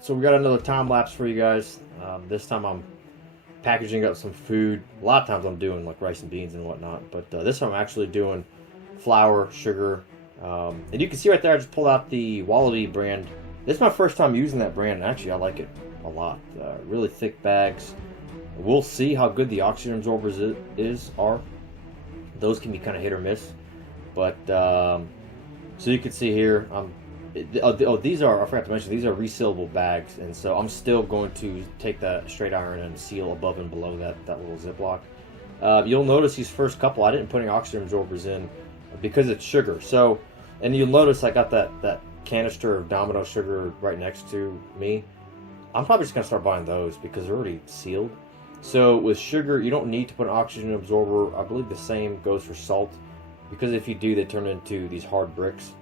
so we got another time lapse for you guys. This time I'm packaging up some food. A lot of times I'm doing like rice and beans and whatnot, but this time I'm actually doing flour, sugar, and you can see right there I just pulled out the Wallaby brand. This is my first time using that brand, and actually I like it a lot. Really thick bags. We'll see how good the oxygen absorbers are. Those can be kind of hit or miss, but so you can see here, these are, I forgot to mention, these are resealable bags, and so I'm still going to take that straight iron and seal above and below that little Ziploc. You'll notice these first couple, I didn't put any oxygen absorbers in because it's sugar. So, and you'll notice I got that canister of Domino sugar right next to me. I'm probably just going to start buying those because they're already sealed. So with sugar, you don't need to put an oxygen absorber. I believe the same goes for salt, because if you do, they turn into these hard bricks.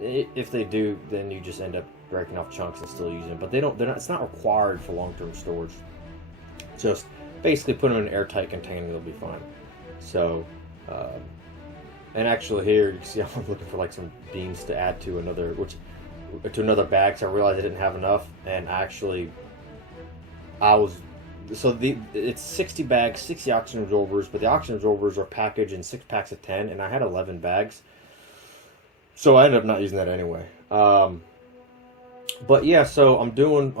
If they do, then you just end up breaking off chunks and still using them. But they're not. It's not required for long-term storage. Just basically put them in an airtight container; they'll be fine. So, and actually here you can see I'm looking for like some beans to add to another bag. So I realized I didn't have enough, and actually it's 60 bags, 60 oxygen absorbers, but the oxygen absorbers are packaged in 6 packs of 10, and I had 11 bags. So I ended up not using that anyway. But yeah, so I'm doing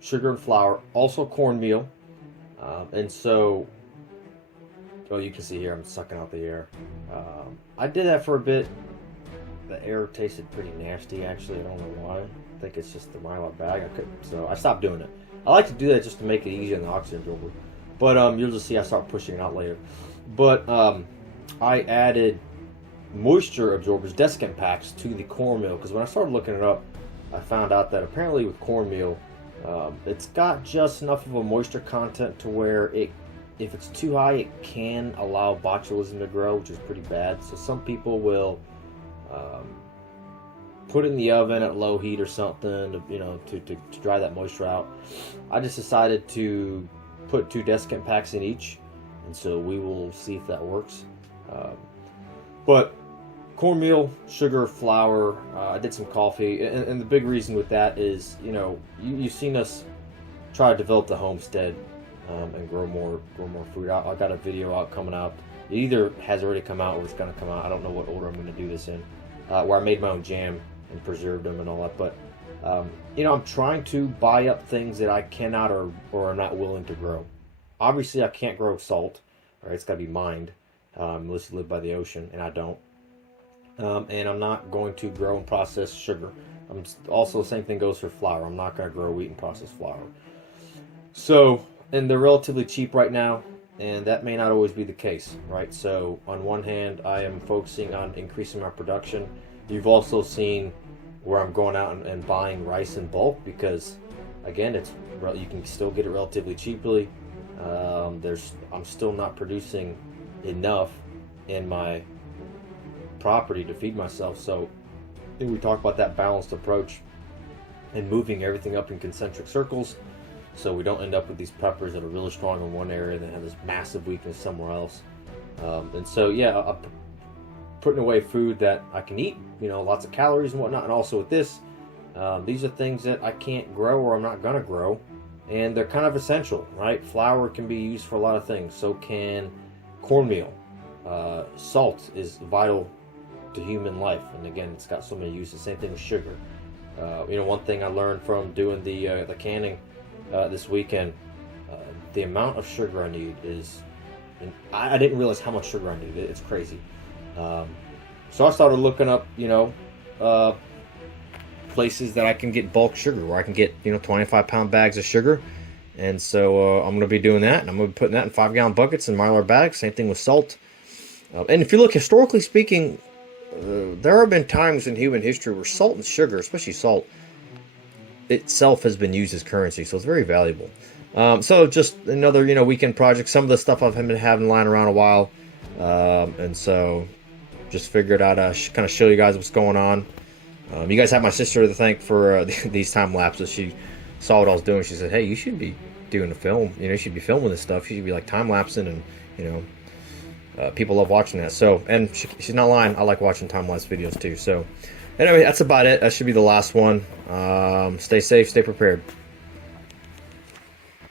sugar and flour, also cornmeal, and so you can see here I'm sucking out the air. I did that for a bit. The air tasted pretty nasty, actually. I don't know why. I think it's just the Mylar bag. So I stopped doing it. I like to do that just to make it easier on the oxygen absorber. But you'll just see I start pushing it out later. But I added moisture absorbers, desiccant packs, to the cornmeal, because when I started looking it up, I found out that apparently with cornmeal, it's got just enough of a moisture content to where if it's too high, it can allow botulism to grow, which is pretty bad. So some people will put it in the oven at low heat or something to dry that moisture out. I just decided to put 2 desiccant packs in each, and so we will see if that works. But cornmeal, sugar, flour, I did some coffee, and the big reason with that is, you've seen us try to develop the homestead and grow more food. I got a video out coming out. It either has already come out or it's going to come out. I don't know what order I'm going to do this in, where I made my own jam and preserved them and all that. But I'm trying to buy up things that I cannot or am not willing to grow. Obviously, I can't grow salt, right? It's got to be mined, unless you live by the ocean, and I don't. And I'm not going to grow and process sugar. Also, the same thing goes for flour. I'm not going to grow wheat and process flour. So, and they're relatively cheap right now, and that may not always be the case, right? So, on one hand, I am focusing on increasing my production. You've also seen where I'm going out and buying rice in bulk because, again, you can still get it relatively cheaply. I'm still not producing enough in my property to feed myself, so I think we talk about that balanced approach and moving everything up in concentric circles so we don't end up with these peppers that are really strong in one area and then have this massive weakness somewhere else. And so yeah, I'm putting away food that I can eat, lots of calories and whatnot. And also with this, these are things that I can't grow or I'm not gonna grow, and they're kind of essential, right? Flour can be used for a lot of things, so can cornmeal. Salt is vital to human life, and again, it's got so many uses. Same thing with sugar. One thing I learned from doing the canning this weekend, the amount of sugar I need is, and I didn't realize how much sugar I needed. It's crazy. So I started looking up, places that I can get bulk sugar, where I can get 25-pound bags of sugar, and so I'm going to be doing that, and I'm going to be putting that in 5-gallon buckets in Mylar bags. Same thing with salt. And if you look historically speaking, there have been times in human history where salt and sugar, especially salt itself, has been used as currency, so it's very valuable. So just another weekend project. Some of the stuff I've been having lying around a while, and so just figured I'd kind of show you guys what's going on. You guys have my sister to thank for these time lapses. She saw what I was doing. She said, "Hey, you should be doing a film. You should be filming this stuff. You should be like time lapsing and people love watching that. So, and she's not lying. I like watching time-lapse videos too. So, anyway, that's about it. That should be the last one. Stay safe, stay prepared.